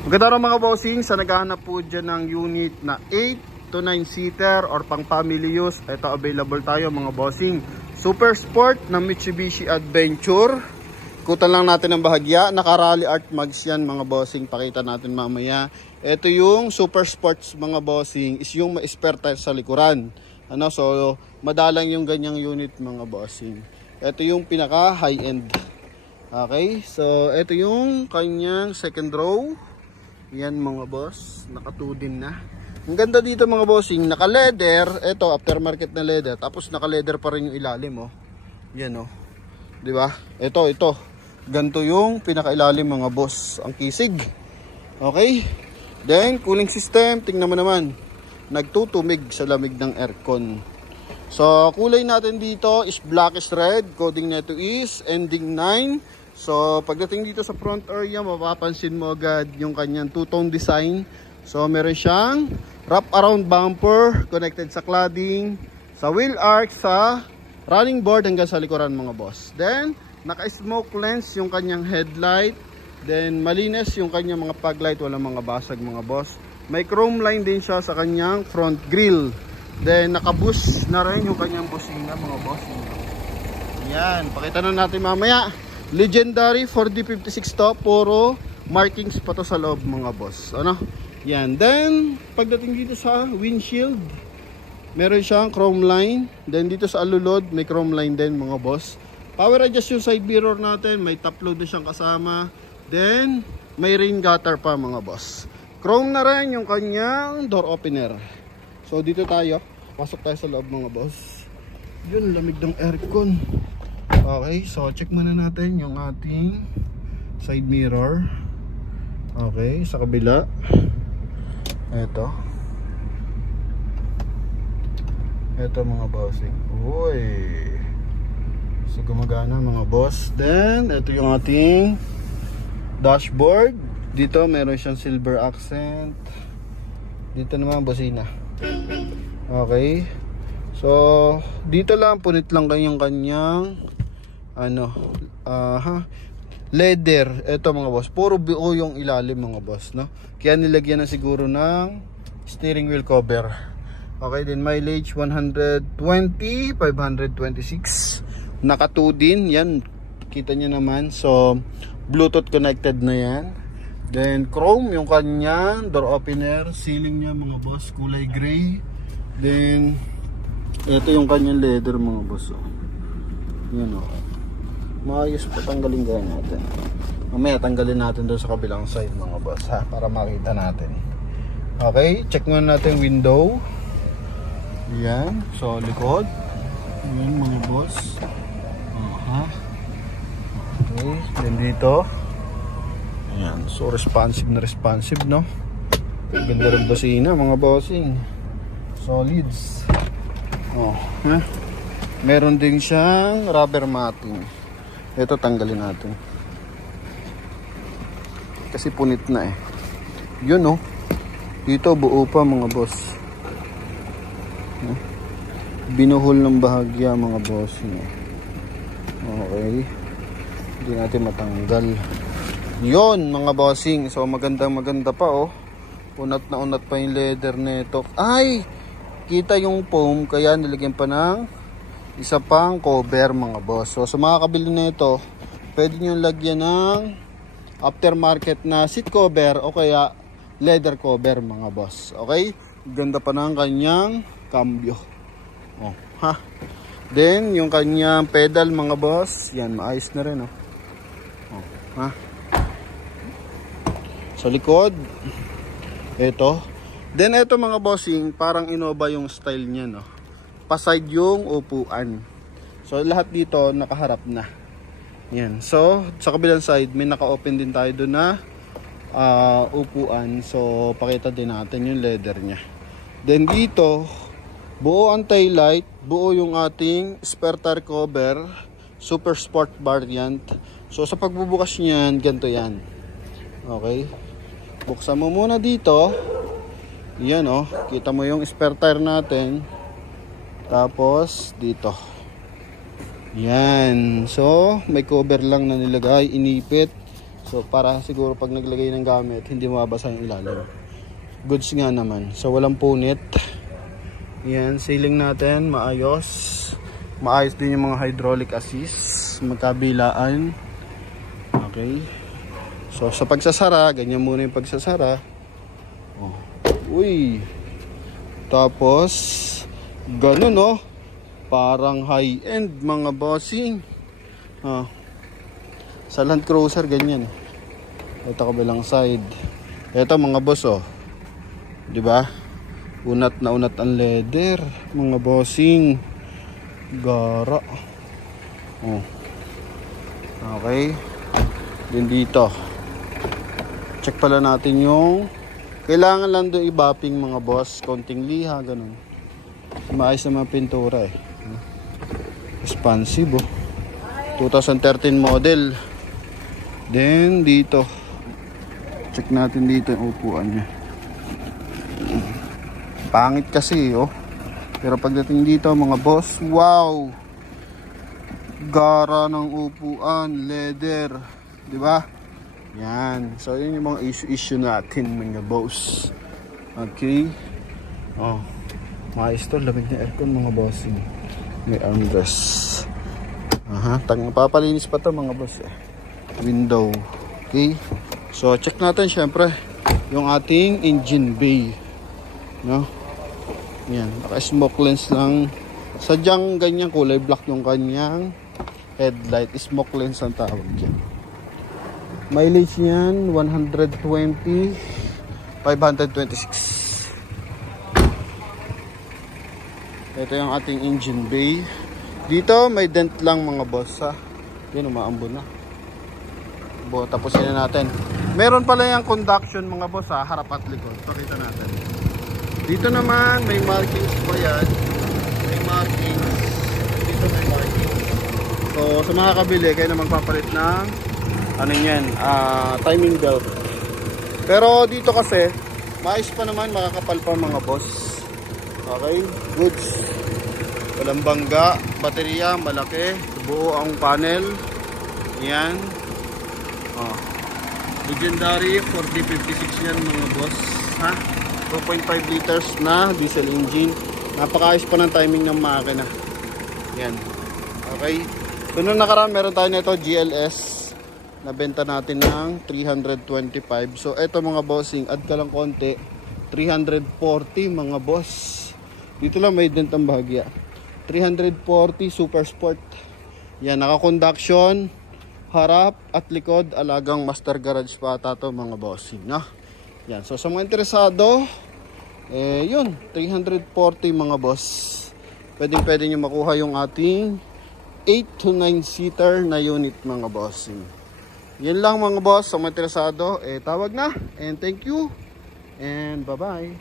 Maganda rin mga bossing sa naghahanap po dyan ng unit na 8 to 9 seater or pang family use. Ito available tayo mga bossing. Super Sport na Mitsubishi Adventure. Ikutan lang natin ang bahagya. Naka-rally art mags yan mga bossing. Pakita natin mamaya. Ito yung Super Sports mga bossing. Is yung ma-spare tire sa likuran. Ano, so madalang yung ganyang unit mga bossing. Ito yung pinaka high end. Okay, so ito yung kanyang second row. Yan mga boss, naka 2 din na. Ang ganda dito mga bossing, naka leather. Ito aftermarket na leather, tapos naka leather pa rin yung ilalim oh. Yan oh. 'Di ba? Ito. Ganto yung pinakailalim mga boss, ang kisig. Okay? Then cooling system, tingnan mo naman. Nagtutumig sa lamig ng aircon. So kulay natin dito is blackish red, coding nito is ending 9. So pagdating dito sa front area, mapapansin mo agad yung kanyang two-tone design. So meron siyang wrap around bumper connected sa cladding, sa wheel arch, sa running board hanggang sa likuran mga boss. Then naka-smoke lens yung kanyang headlight. Then malinis yung kanyang mga fog light, walang mga basag mga boss. May chrome line din siya sa kanyang front grille. Then naka-bush na rin yung kanyang busina mga boss. Yan, pakita na natin mamaya. Legendary 4D56 to, puro markings pa to sa loob mga boss. Ano? Yan. Then pagdating dito sa windshield, meron siyang chrome line. Then dito sa alulod, may chrome line din mga boss. Power adjust yung side mirror natin, may top load na siyang kasama. Then may rain gutter pa mga boss. Chrome na rin yung kanyang door opener. So dito tayo, pasok tayo sa loob mga boss. Yun, lamig ng aircon. Okay, so check muna natin yung ating side mirror. Okay, sa kabila. Ito mga bossing. Uy, so gumagana mga boss. Then ito yung ating dashboard. Dito meron siyang silver accent. Dito naman bosina. Okay, so dito lang punit lang kanyang leather. Ito mga boss, puro buo yung ilalim mga boss, no? Kaya nilagyan na siguro ng steering wheel cover. Okay, then mileage 120, 526. Naka 2 din, yan. Kita nyo naman. So Bluetooth connected na yan. Then chrome yung kanya door opener, ceiling niya mga boss, kulay gray. Then ito yung kanyang leather mga boss. Yan o. Maayos pa, tanggalin gaya natin. Mamaya tanggalin natin doon sa kabilang side mga boss ha, para makita natin. Okay, check muna natin window. Yan, so likod. Yan mga boss. Okay, then dito. Yan, so responsive no. Ganda rin busina mga bossing. Solids. Meron din siyang rubber matting. Ito tanggalin natin. Kasi punit na eh. Yun oh. Dito buo pa mga boss. Binuhol ng bahagya mga boss. Okay. Hindi natin matanggal. Yun mga bossing. So maganda pa oh. Unat na unat pa yung leather nito. Ay! Kita yung foam kaya nilagyan pa ng isa pang cover mga boss. So sa mga kabili nito, pwede nyo lagyan ng aftermarket na seat cover o kaya leather cover mga boss. Okay? Ganda pa ng kanyang cambio. Oh, ha. Then yung kanyang pedal mga boss, yan maayos na rin oh. Oh, ha. Sa likod, ito. Then ito mga bossing, parang Innova yung style niya no. Pa-side yung upuan. So lahat dito nakaharap na. Yan. So sa kabilang side may naka-open din tayo doon na upuan. So pakita din natin yung leather niya. Then dito buo ang tail light, buo yung ating spare tire cover, Super Sport variant. So sa pagbubukas niyan, ganito yan. Okay? Buksan mo muna dito. Yan oh, kita mo yung spare tire natin. Tapos dito. Yan. So may cover lang na nilagay, inipit So para siguro pag naglagay ng gamit, hindi mababasa yung ilalim. Goods nga naman. So walang punit. Yan, ceiling natin maayos. Maayos din yung mga hydraulic assist, magkabilaan. Okay. So sa pagsasara, ganyan muna yung pagsasara. Oh. Uy. Tapos ganun, oh. Parang high-end mga bossing. Oh. Sa Land Cruiser ganyan. Ito kabilang side. Ito mga boss, oh. 'Di ba? Unat na unat ang leather, mga bossing. Gara. Oh. Okay. Din dito. Check pala natin yung kailangan lang doon i-bapping mga boss, konting liha ganun. Maayos na mga pintura eh. Expansive, oh. 2013 model. Then dito. Check natin dito yung upuan niya. Pangit kasi, oh. Pero pagdating dito mga boss, wow. Gara ng upuan, leather, 'di ba? Yan. So yun yung mga issue natin mga boss. Okay. Oh. Maayos to, lamig na aircon mga boss. May armrest. Aha, papalinis pa to mga boss eh. Window. Okay. So check natin syempre yung ating engine bay. No? Yan, naka-smoke lens lang. Sadyang ganyan kulay black yung kanyang headlight. Smoke lens ang tawag dyan. Mileage niyan 120, 526. Ito yung ating engine bay. Dito may dent lang mga boss, ha. Yan, umaambon na. Tapusin na natin. Meron pala yung conduction mga boss, ha, harap at likod. Pakita natin. Dito naman may markings pa yan. May markings. Dito may markings. So sa mga kabili, kayo na magpapalit ng ano yan, timing belt. Pero dito kasi maayos pa naman, makakapal pa mga boss. Okay, goods. Walang bangga. Baterya malaki. Buo ang panel. Yan. Legendary 4056 yan mga boss, ha. 2.5 liters na diesel engine. Napakaayos pa ng timing ng makina. Yan. Okay. So nung nakaraan meron tayo nito GLS. Nabenta natin ng 325. So eto mga bossing, add ka lang konti, 340 mga boss. Dito lang may dent ang bahagya. 340 Super Sport. Yan, naka-conduction, harap at likod, alagang master garage pa ata to mga bossing, no? Yan, so sa mga interesado, yun, 340 mga boss. Pwede nyo makuha yung ating 8 to 9 seater na unit mga bossing. Yan lang mga boss, sa mga interesado, tawag na. And thank you. And bye-bye.